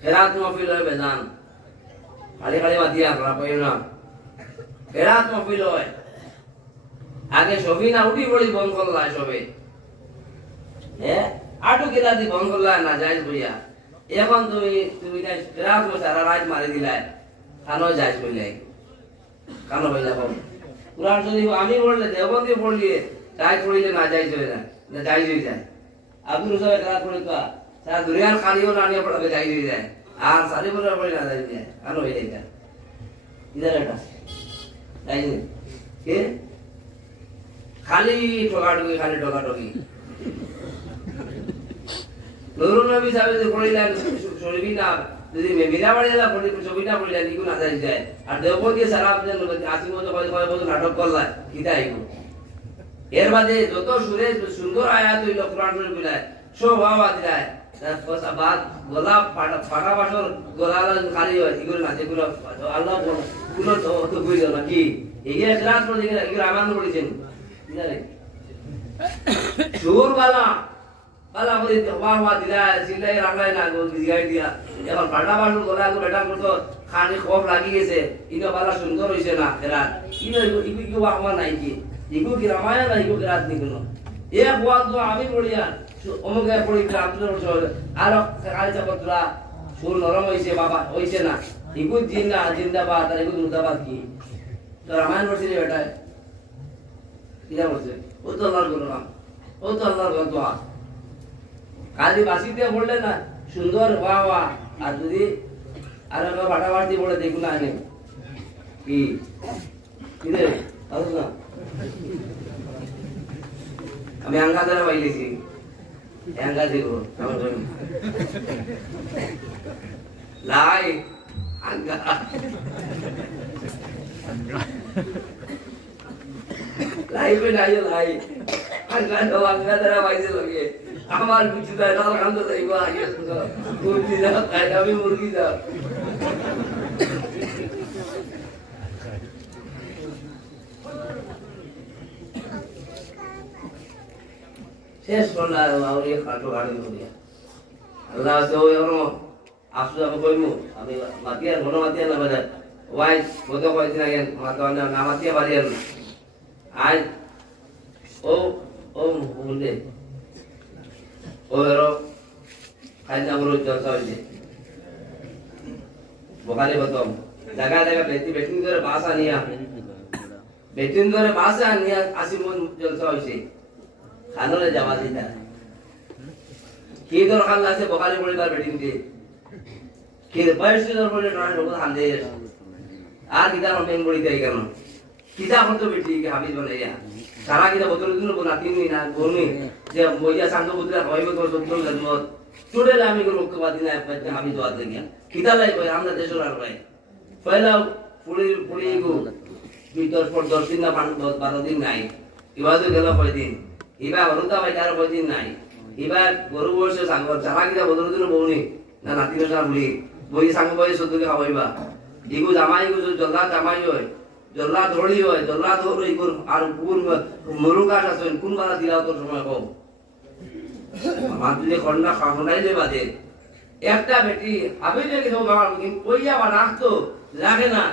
ফেরাত মফিল হয় বেজান। খালি খালি মাতি আপনারা কই না। ফেরাত মফিল হয়। আগে সবই না উঠি পড়ি বন্ধ করলা সবে হ্যাঁ আটু কিলা দি বন্ধ করলা না যাইজ বইয়া। এখন তুমি তুমি মো সারা রাত মারি দিলাই কানো যাইজ বইলাই কানো বইলা কম। কুরআন শরীফ আমি পড়লে, দেওবন্দি পড়লি যাইজ পড়িলে না যাইজ হয়ে যায় না যাইজ হয়ে যায় আব্দুল সাহেব কারা পড়ে তো সারা দুনিয়ার খালিও না নিয়ে পড়াবে যাইজ হয়ে যায়। আর সারি বলে পড়ে না যাইজ যায়। কানো হয়ে যায় ইধার এটা। যাইজ কে? খালি ঠোকাঠুকি খালি ঠোকাঠুকি। নুরুল নবী সাহেব যে পড়িলেন শরীফি না, যদি মিরা বাড়ি এলা পড়ি ছবিটা পড়িলেন ইগু না যাই যায়। আর দেবপতি সারা আপনি আসি মতো কয় কয় বছর নাটক করলা? কিতা ইগু এর বাদে যত সুরে সুন্দর আয়াত হইল, কোরআন শরীফ সব হওয়া দিলায়। বাদ গলা ফাটা বাসর গলা খালি না, যেগুলো আল্লাহগুলো তো কি? এগুলো ক্লাস পড়ে এগুলো রামায়ণ পড়েছেন জানে সুর বালা বালা করে হওয়া হওয়া দিয়া। এখন ফাটা বাসর গলা বেটা করতো খানি খোপ লাগি গেছে ইনো বালা সুন্দর হইছে না, এরা? ইনো ইগু ইগু হওয়া নাই কি? রামায়ণ ইগু রাত নিগুলো এ হওয়া তো আমি পড়িয়া অমুকে আব্দুল রসুল আর চাপত্রা সুর নরম হইছে, বাবা, হইছে না। ইগু জিন্দা, জিন্দাবাদ, আর কি? তো রামায়ণ পড়ছি রে বেটা কিরা বলছে? ও তো আল্লাহর ও তো আল্লাহর কালি বাসিতে পড়লে না, সুন্দর হওয়া হওয়া আর যদি আর একটা বাটাবাটি বলে দেখুন আনে কি? কি রে? আসো না? আমি আঙ্গা দ্বারা পাইলেছি আঙ্গা দিব আমার জন্য লাই আঙ্গা লাইভে নাই লাই আঙ্গা দাও আঙ্গা দ্বারা পাইছে লগে আমার পিছু দেয় না কান্দ যাইব আগে মুরগি দাও তাই আমি মুরগি দাও শেষ করলাম আউরি খাটো গাড়ি করিয়া আল্লাহ ওই এখনও আসু আমি কইমু আমি মাতিয়া ঘন মাতিয়া না বাজার। ওয়াই কত কয়েছে না মাতা না মাতিয়া বাড়ি আর আজ, ও ও বললে, ও এরো খাইনা বড় জলসা হয়েছে বোকালি বতম জায়গা জায়গা বেটি বেটিং ধরে বাসা নিয়া বেটিং ধরে বাসা নিয়া আসি মন জলসা হয়েছে খানলে যাওয়া দিতা কি দরকার আছে বোকালি পরিবার বেটিং দিয়ে কি বয়স দরকার নয় লোক হান্দে আর কিতা মেন বড়ি দেয় কেন? কিতা হতো বেটি হাবিজ বানাইয়া সারা কিতা বদল দিন না তিন না। গরমি যে মইয়া সাঙ্গ বুদরা হইবে তো সত্য জন্মত। চুড়েলে আমি কোনো মুখ্যবাদী না হাবিজ ওয়াদ দেখিয়া কিতা লাই কই আমরা দেশের আর ভাই পয়লা পুরি পুরি গো। দুই দশ পর দশ দিন না বারো দিন নাই। এবার গেল কয়দিন? এবার হরুতা ভাই তার কয়দিন নাই। এবার গরু বয়সে সাঙ্গ সারা কিতা বদল দিন বউনি না নাতি নসা বলি। বই সাঙ্গ বয়স সত্যকে খাওয়াইবা ইগু জামাই গু জল্লা জামাই হয় জল্লা ধরি হয় জল্লা ধর ইগুর আর কোন মরু গাছ আছে কোন বালা দিলা তোর সময় কম। আমার যদি খন্ডা খন্ডাই যে বাদে। একটা বেটি আমি দেখি তো বাবার কইয়া বা রাখতো লাগে না।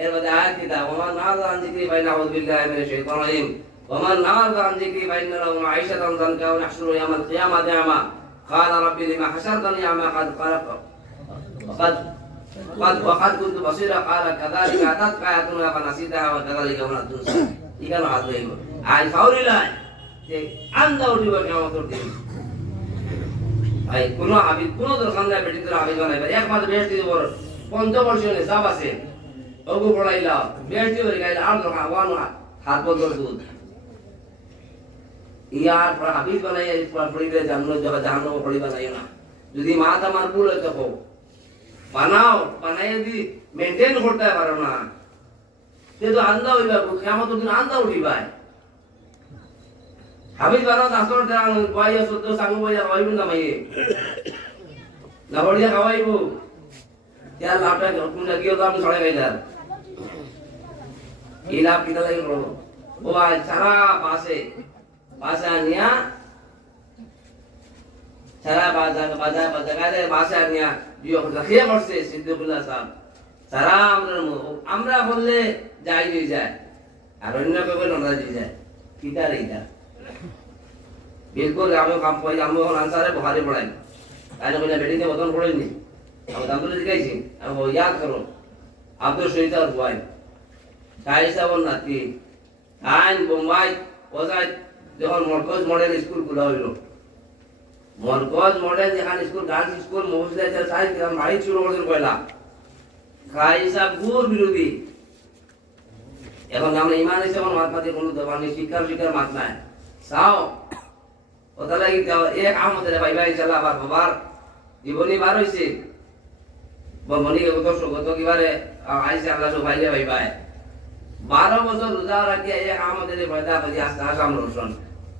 এর মধ্যে আয়াত কিতাব আমার না জান জিক্রি ভাই নাউজ বিল্লাহি মিনাশ শাইতানির রাজিম ومن أعرض عن ذكري فإن له معيشة ضنكا ونحشره يوم القيامة أعمى قال ربي لما حشرتني أعمى قد خلق وقد قد وقد كنت بصيرا قال كذلك أتتك آياتنا فنسيتها وكذلك من تنسى إيكان عظيم আই ফাউরি লাই যে আন্দা উঠিব কেমন দিন ভাই কোনো হাবিব কোনো দরকার নাই বেটি তোর হাবিব বানাইবে একমাত্র বেহস্তি দিব পঞ্চবর্ষীয় নিসাব আছে ওগু পড়াইলা বেহস্তি করে গাইলে আর দরকার ওয়ান হাত বদল দুধ ইয়ার হাবিব বানাই পড়িলে জানো জানো পড়ি বানাই না। যদি মা তোমার ভুল হয়তো হোক বানাও বানাই যদি মেনটেন করতে পারো না। সে তো আন্দা হইবা কেমন দিন আন্দা উঠিবাই। হাবিজ বানাও, দাসর দেওয়া বইয়া সত্য সাঙ্গ বইয়া খাওয়াইব না মাইয়ে। না বড়িয়া খাওয়াইব। ইয়ার লাভটা কোনটা কিয় তো আমি ছড়ে গাইলাম এই লাভ কিতা লাগে ও ভাই, সারা পাশে পাশে আনিয়া সারা বাজার বাজার বাজারে বাসা নিয়া বিয়ে খেয়ে সিদ্দিকুল্লাহ সাহেব সারা আমরা আমরা বললে যাই দিয়ে যায় আর অন্য কেউ নজর দিয়ে যায় কিতার এইটা বিলকুল আমি কাম পাই আমি এখন আনসারে বহারি পড়াই তাই বলে বেটিতে বদন পড়েনি আমি দাম শিখাইছি আমি ইয়াদ করো আব্দুল শহীদ আর ভাই তাই সাবন নাতি আইন বোম্বাই ওজাই যখন মরকজ মডেল স্কুল খোলা হইল। মরকজ মডেল যেখানে স্কুল, গার্লস স্কুল মহিলা সাইন্স যেখানে শুরু করতে পয়লা খাই সাহেব ঘুর বিরোধী। এখন আমরা ইমান কোনো নেই শিক্ষার শিক্ষার নাই। চাও? ওটা লাগি যাও। এক ভাই ভাই চালা আবার বাবার জীবনী বার হয়েছে বমনি গত গত কিবারে আইসে আল্লাহ ভাইলে, ভাই ভাই। বারো বছর রোজা রাখি এক আহমদের পয়দা করি আস্তে আসাম রোশন।